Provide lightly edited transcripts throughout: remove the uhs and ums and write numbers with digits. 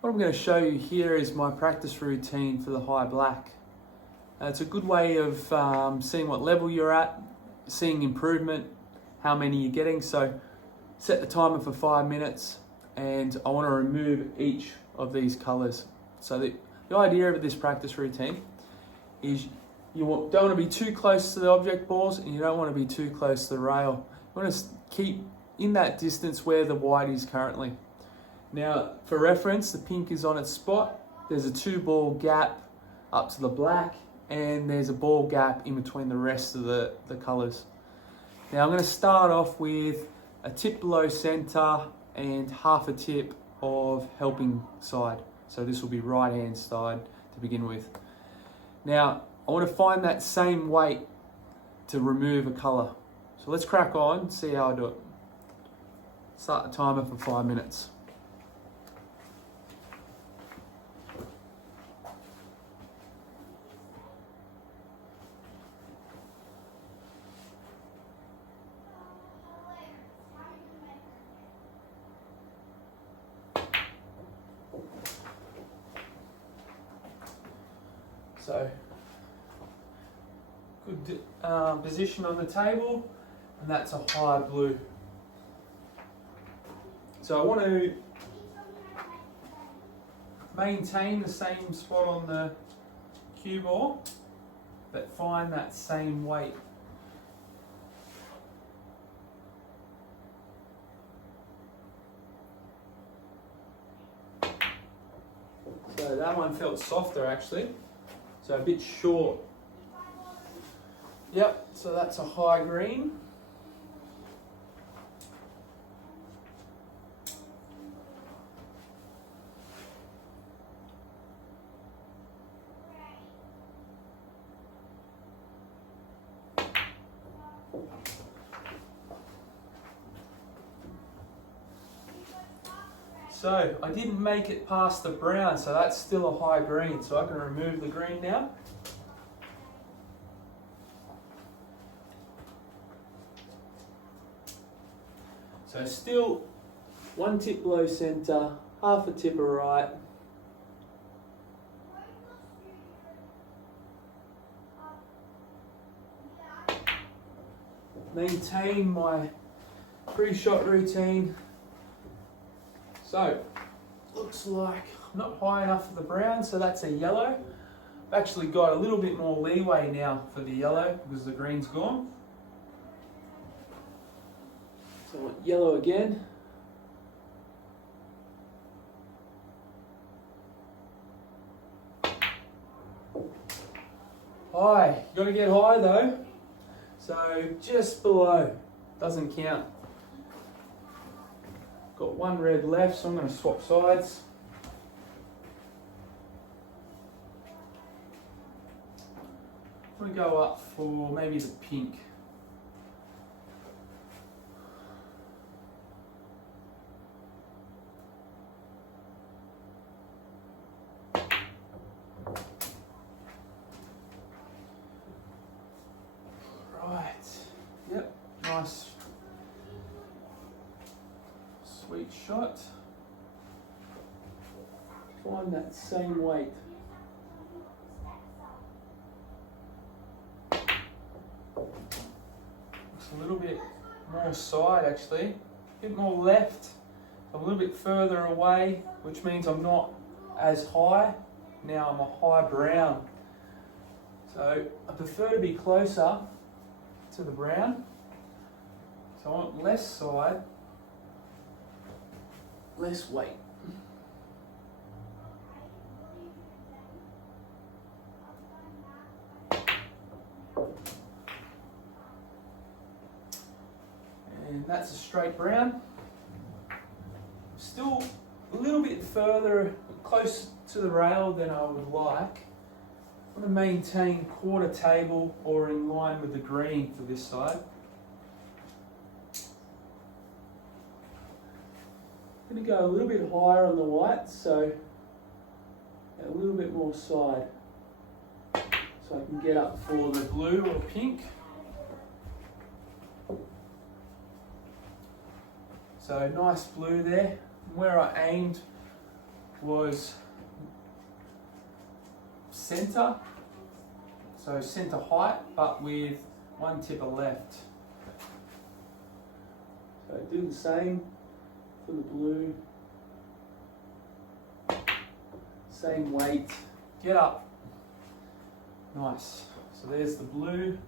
What I'm going to show you here is my practice routine for the high black. It's a good way of seeing what level you're at, seeing improvement, how many you're getting. So set the timer for 5 minutes and I want to remove each of these colors. So the idea of this practice routine is you don't want to be too close to the object balls and you don't want to be too close to the rail. You want to keep in that distance where the white is currently. Now, for reference, the pink is on its spot. There's a 2-ball gap up to the black, and there's a ball gap in between the rest of the colours. Now, I'm going to start off with a tip below centre and half a tip of helping side. So this will be right hand side to begin with. Now, I want to find that same weight to remove a colour. So let's crack on and see how I do it. Start the timer for 5 minutes. So, good position on the table, and that's a high blue. So I want to maintain the same spot on the cue ball, but find that same weight. So that one felt softer actually. So a bit short. Yep, so that's a high green. So I didn't make it past the brown, so that's still a high green. So I can remove the green now. So still 1 tip below centre, half a tip right. Maintain my pre-shot routine. So, looks like I'm not high enough for the brown, so that's a yellow. I've actually got a little bit more leeway now for the yellow because the green's gone. So I want yellow again. High, you gotta get high though. So just below, doesn't count. Got 1 red left, so I'm going to swap sides. I'm going to go up for maybe the pink. Right, yep, nice. Sweet shot. Find that same weight. Looks a little bit more side actually, a bit more left. I'm a little bit further away, which means I'm not as high. Now I'm a high brown. So I prefer to be closer to the brown. So I want less side, less weight. And that's a straight brown. Still a little bit further, close to the rail than I would like. I want to maintain quarter table or in line with the green for this side. I'm going to go a little bit higher on the white, so a little bit more side. So I can get up for the blue or pink. So nice blue there. Where I aimed was centre, so centre height, but with one tipper left. So do the same for the blue. Same weight. Get up. Nice. So there's the blue.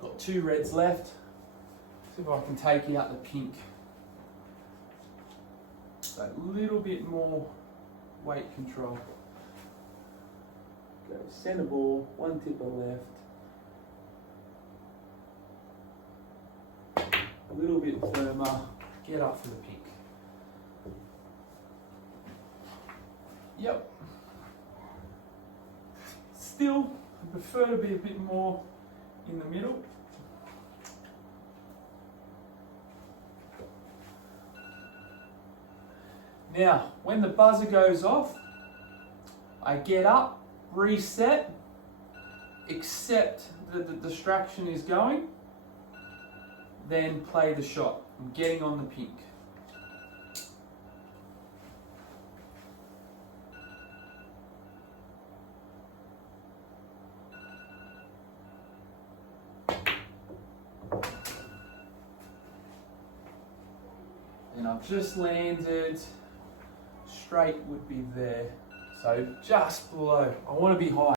Got 2 reds left. See if I can take out the pink. So a little bit more weight control. Go centre ball, one tipper left. A little bit firmer. Get up for the pink. Yep. Still, I prefer to be a bit more in the middle. Now, when the buzzer goes off, I get up, reset, accept that the distraction is going, then play the shot. I'm getting on the pink. And I've just landed, straight would be there. So just below. I want to be high.